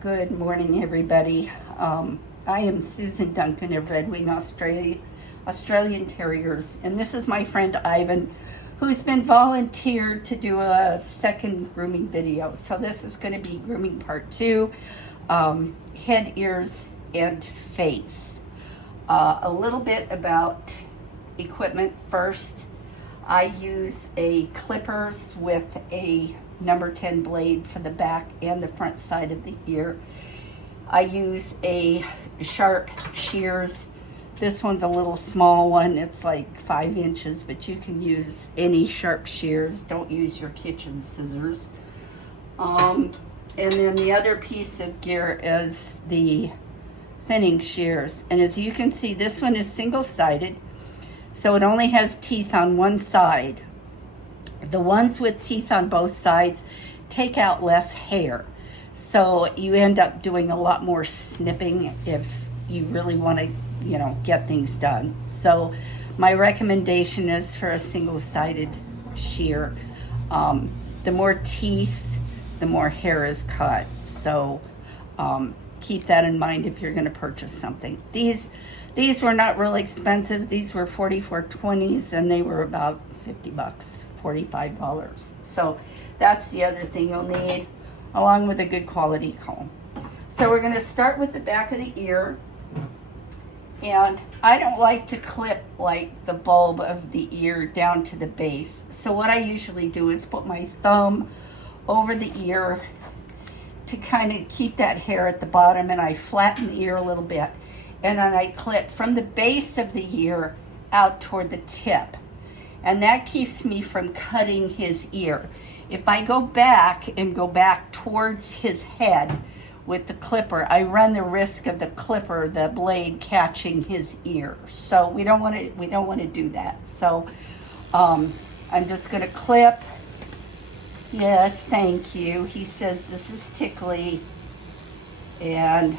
Good morning, everybody. I am Susan Duncan of Red Wing, Australian Terriers, and this is my friend Ivan, who's been volunteered to do a second grooming video. So this is going to be grooming part 2, head, ears, and face. A little bit about equipment first. I use a clippers with a number 10 blade for the back and the front side of the ear. I use a sharp shears. This one's a little small one. It's like 5 inches, but you can use any sharp shears. Don't use your kitchen scissors. And then the other piece of gear is the thinning shears. And as you can see, this one is single-sided, so it only has teeth on one side. The ones with teeth on both sides take out less hair, so you end up doing a lot more snipping if you really want to, get things done. So my recommendation is for a single-sided shear. The more teeth, the more hair is cut. So keep that in mind if you're going to purchase something. These were not really expensive. These were 44.20s, and they were about 50 bucks. $45. So that's the other thing you'll need, along with a good quality comb. So we're going to start with the back of the ear, and I don't like to clip like the bulb of the ear down to the base. So what I usually do is put my thumb over the ear to kind of keep that hair at the bottom, and I flatten the ear a little bit, and then I clip from the base of the ear out toward the tip. And that keeps me from cutting his ear. If I go back towards his head with the clipper, I run the risk of the blade catching his ear. So we don't want to do that. So I'm just going to clip. Yes, thank you. He says this is tickly. And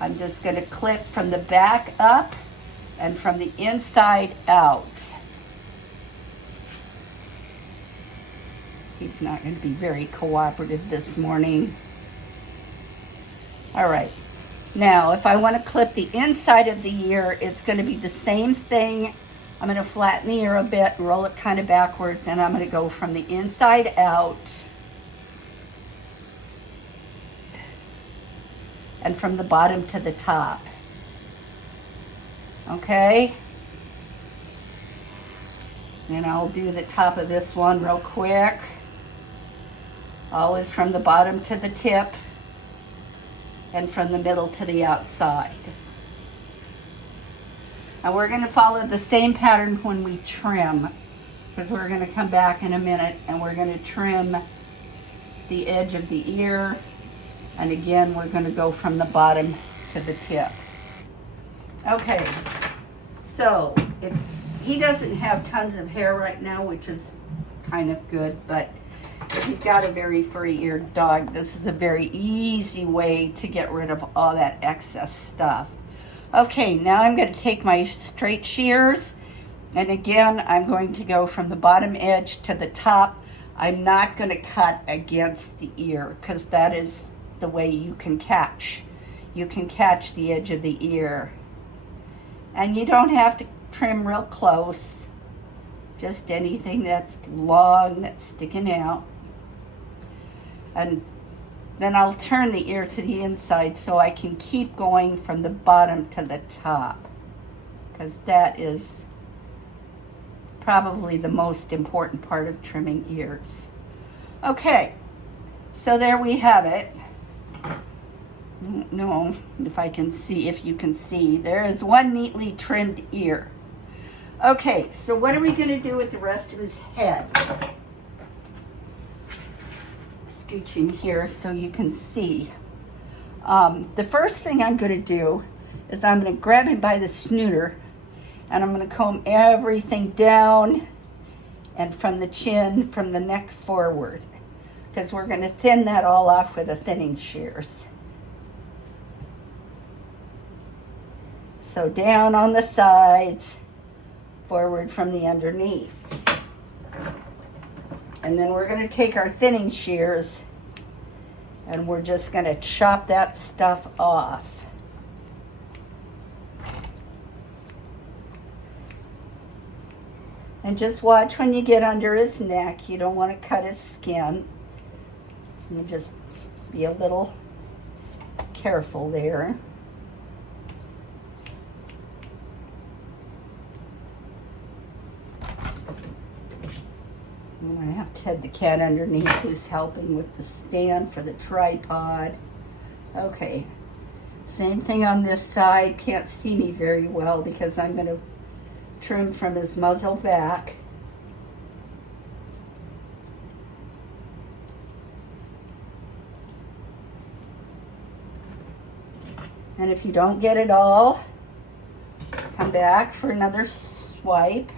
I'm just going to clip from the back up and from the inside out. He's not going to be very cooperative this morning. All right. Now, if I want to clip the inside of the ear, it's going to be the same thing. I'm going to flatten the ear a bit, roll it kind of backwards, and I'm going to go from the inside out and from the bottom to the top. Okay? And I'll do the top of this one real quick. Always from the bottom to the tip and from the middle to the outside. And we're going to follow the same pattern when we trim, because we're going to come back in a minute and we're going to trim the edge of the ear. And again, we're going to go from the bottom to the tip. Okay, so if he doesn't have tons of hair right now, which is kind of good, but if you've got a very furry-eared dog, this is a very easy way to get rid of all that excess stuff. Okay, now I'm going to take my straight shears, and again, I'm going to go from the bottom edge to the top. I'm not going to cut against the ear, because that is the way you can catch. You can catch the edge of the ear. And you don't have to trim real close. Just anything that's long, that's sticking out. And then I'll turn the ear to the inside so I can keep going from the bottom to the top, because that is probably the most important part of trimming ears. Okay, so there we have it. No, if you can see, there is one neatly trimmed ear. Okay, so what are we going to do with the rest of his head? Scooch him here so you can see. The first thing I'm going to do is I'm going to grab him by the snooter, and I'm going to comb everything down and from the chin, from the neck forward, because we're going to thin that all off with the thinning shears. So down on the sides, forward from the underneath. And then we're going to take our thinning shears And we're just gonna chop that stuff off. And just watch when you get under his neck. You don't want to cut his skin. You just be a little careful there. And I have Ted the cat underneath who's helping with the stand for the tripod. Okay, same thing on this side. Can't see me very well because I'm going to trim from his muzzle back. And if you don't get it all, come back for another swipe.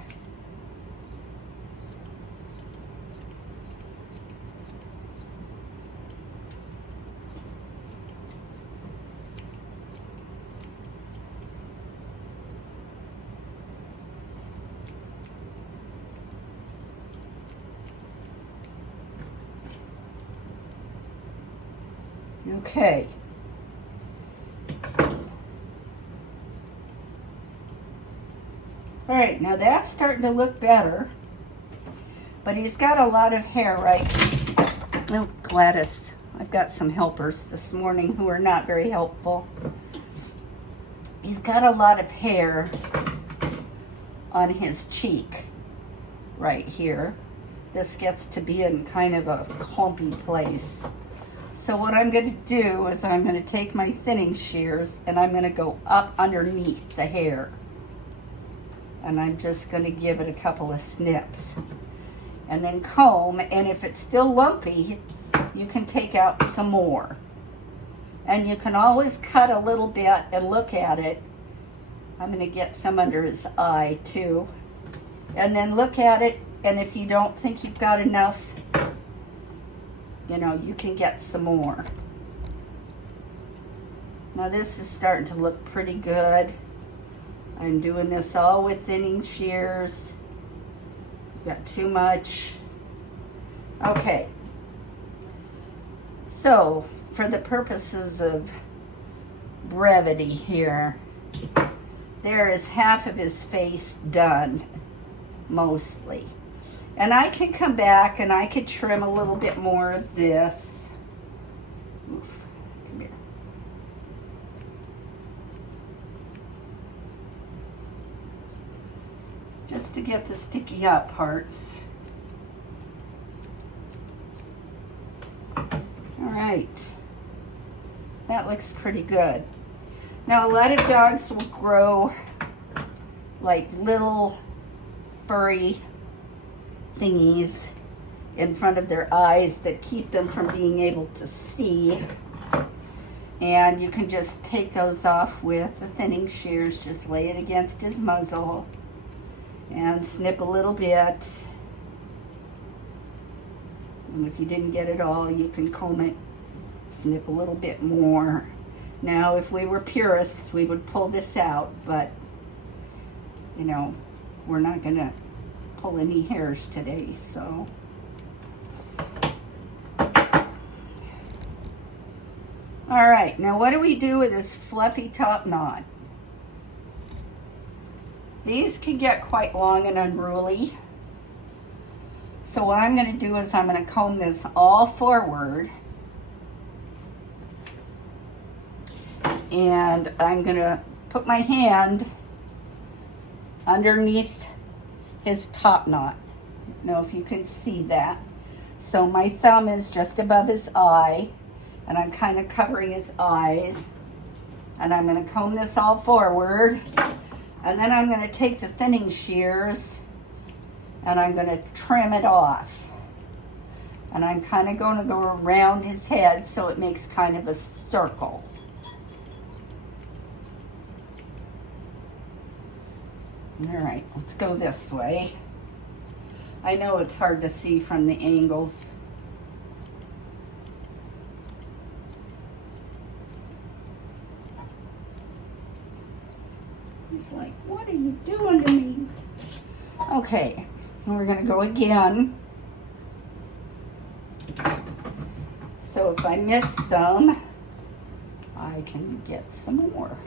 Okay. All right, now that's starting to look better, but he's got a lot of hair, right? Oh, Gladys, I've got some helpers this morning who are not very helpful. He's got a lot of hair on his cheek right here. This gets to be in kind of a clumpy place. So what I'm going to do is I'm going to take my thinning shears and I'm going to go up underneath the hair. And I'm just going to give it a couple of snips. And then comb, and if it's still lumpy, you can take out some more. And you can always cut a little bit and look at it. I'm going to get some under his eye too. And then look at it, and if you don't think you've got enough, you know, you can get some more. Now this is starting to look pretty good. I'm doing this all with thinning shears. Got too much. Okay. So, for the purposes of brevity here, there is half of his face done, mostly. And I can come back and I could trim a little bit more of this. Oof, come here. Just to get the sticky out parts. All right. That looks pretty good. Now a lot of dogs will grow like little furry thingies in front of their eyes that keep them from being able to see, and you can just take those off with the thinning shears. Just lay it against his muzzle and snip a little bit, and if you didn't get it all, you can comb it, snip a little bit more. Now if we were purists, we would pull this out, but you know, we're not gonna pull any hairs today, so. All right, now what do we do with this fluffy top knot? These can get quite long and unruly. So what I'm gonna do is I'm gonna comb this all forward, and I'm gonna put my hand underneath his top knot. I don't know if you can see that. So my thumb is just above his eye, and I'm kind of covering his eyes, and I'm going to comb this all forward, and then I'm going to take the thinning shears and I'm going to trim it off, and I'm kind of going to go around his head so it makes kind of a circle. All right, let's go this way. I know it's hard to see from the angles. He's like, what are you doing to me? Okay, and we're gonna go again. So So if I miss some, I can get some more.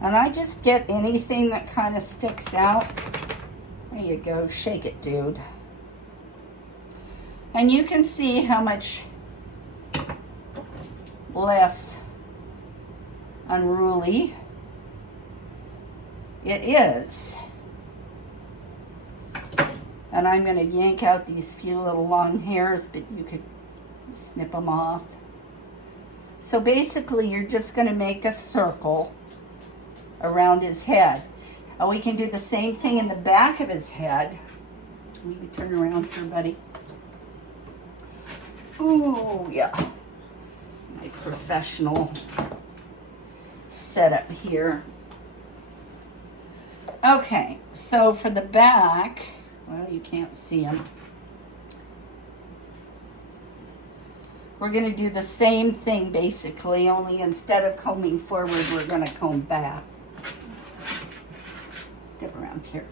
And I just get anything that kind of sticks out. There you go, shake it, dude. And you can see how much less unruly it is. And I'm going to yank out these few little long hairs, but you could snip them off. So basically, you're just going to make a circle around his head. And we can do the same thing in the back of his head. Maybe turn around here, buddy. Ooh, yeah. My professional setup here. Okay, so for the back, well, you can't see him. We're going to do the same thing, basically, only instead of combing forward, we're going to comb back. Step around here.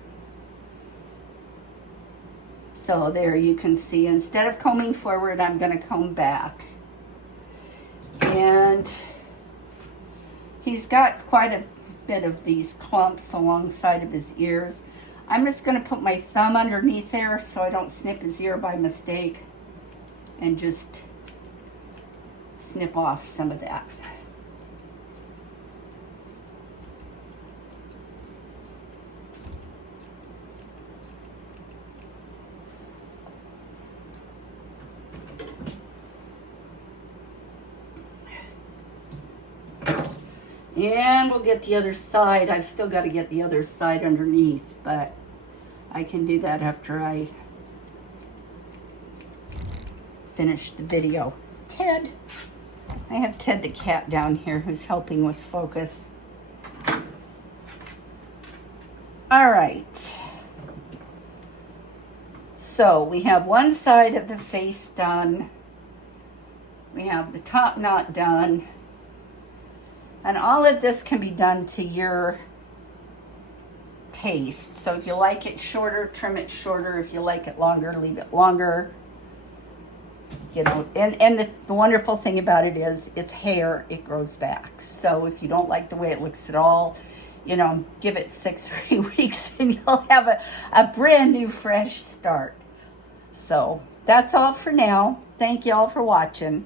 So there you can see, instead of combing forward, I'm going to comb back. And he's got quite a bit of these clumps alongside of his ears. I'm just going to put my thumb underneath there so I don't snip his ear by mistake, and just snip off some of that. And we'll get the other side. I've still got to get the other side underneath, but I can do that after I finish the video. Ted. I have Ted the cat down here who's helping with focus. All right. So we have one side of the face done. We have the top knot done. And all of this can be done to your taste. So if you like it shorter, trim it shorter. If you like it longer, leave it longer. You know, and the wonderful thing about it is it's hair, it grows back. So if you don't like the way it looks at all, you know, give it 6 or 8 weeks and you'll have a brand new fresh start. So that's all for now. Thank you all for watching.